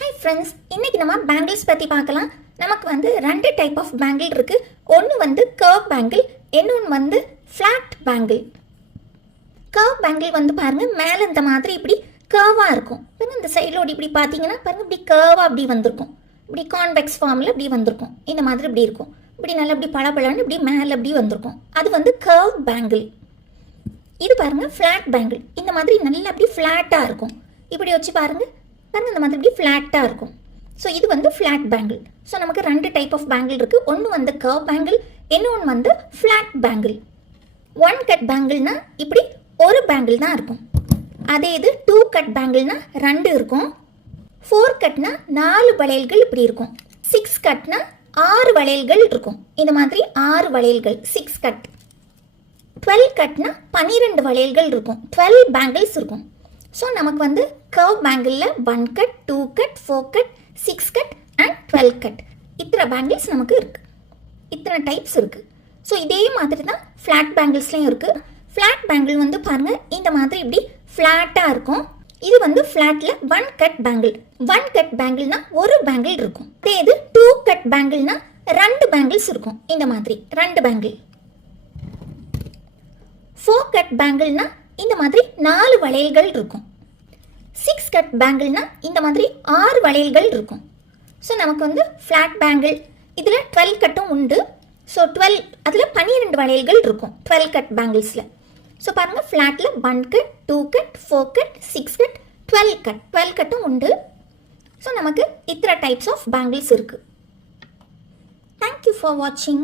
Hi friends, இன்னைக்கு நம்ம bangles பற்றி பார்க்கலாம். நமக்கு வந்து ரெண்டு டைப் ஆஃப் பேங்கிள் இருக்குது. ஒன்று வந்து கர்வ் பேங்கிள், இன்னொன்று வந்து ஃப்ளாட் பேங்கிள். கர்வ் பேங்கிள் வந்து பாருங்கள், மேலே இந்த மாதிரி இப்படி கர்வாக இருக்கும். பாருங்கள், இந்த சைடில் இப்படி பார்த்தீங்கன்னா பாருங்கள், இப்படி கர்வாக அப்படி வந்திருக்கும். இப்படி கான்வெக்ஸ் ஃபார்மில் இப்படி வந்திருக்கும். இந்த மாதிரி இப்படி இருக்கும். இப்படி நல்லா இப்படி பளபளன்னு இப்படி மேலே இப்படி வந்திருக்கும். அது வந்து கர்வ் பேங்கிள். இது பாருங்கள் ஃப்ளாட் பேங்கிள். இந்த மாதிரி நல்லா அப்படி ஃப்ளாட்டாக இருக்கும். இப்படி வச்சு பாருங்கள், பாருங்கள் இந்த மாதிரி இப்படி ஃப்ளாட்டாக இருக்கும். ஸோ இது வந்து ஃப்ளாட் பேங்கிள். ஸோ நமக்கு ரெண்டு டைப் ஆஃப் பேங்கிள் இருக்குது. ஒன்று வந்து கர்வ் பேங்கிள், இன்னொன்று வந்து ஃப்ளாட் பேங்கிள். ஒன் கட் பேங்கிள்னா இப்படி ஒரு பேங்கிள் தான் இருக்கும். அதே இது டூ கட் பேங்கிள்னா ரெண்டு இருக்கும். 4 கட்னா 4 வளையல்கள் இப்படி இருக்கும். 6 கட்னா 6 வளையல்கள் இருக்கும். இந்த மாதிரி 6 வளையல்கள் 6 கட். 12 கட்னா 12 வளையல்கள் இருக்கும். 12 பேங்கிள்ஸ் இருக்கும். ஸோ நமக்கு வந்து கர்வ் பேங்கிளில் 1 cut, 2 cut, 4 cut, 6 cut and 12 cut, இத்தனை பேங்கிள்ஸ் நமக்கு இருக்குது. இத்தனை டைப்ஸ் இருக்குது. ஸோ இதே மாதிரி தான் ஃப்ளாட் பேங்கிள்ஸ்லேயும் இருக்குது. ஃப்ளாட் பேங்கிள் வந்து பாருங்கள், இந்த மாதிரி இப்படி ஃப்ளாட்டாக இருக்கும். இது வந்து ஃப்ளாட்டில் 1 கட் பேங்கிள். 1 கட் பேங்கிள்னா ஒரு பேங்கிள் இருக்கும். அதே இது 2 கட் பேங்கிள்னா 2 பேங்கிள்ஸ் இருக்கும். இந்த மாதிரி 2 பேங்கிள். 4 கட் பேங்கிள்னா இந்த மாதிரி 4 வளையல்கள் இருக்கும். 6 கட் பேங்கிள்னா இந்த மாதிரி 6 வளையல்கள் இருக்கும். ஸோ நமக்கு வந்து ஃப்ளாட் பேங்கிள் இதில் 12 கட்டும் உண்டு. ஸோ 12 அதில் 12 வளையல்கள் இருக்கும் 12 கட் பேங்கிள்ஸில். ஸோ பாருங்கள், ஃப்ளாட்டில் 1 கட், 2 கட், 4 கட், 6 கட், 12 கட்டும் உண்டு. ஸோ நமக்கு இத்தனை டைப்ஸ் ஆஃப் பேங்கிள்ஸ் இருக்குது. தேங்க்யூ ஃபார் வாட்சிங்.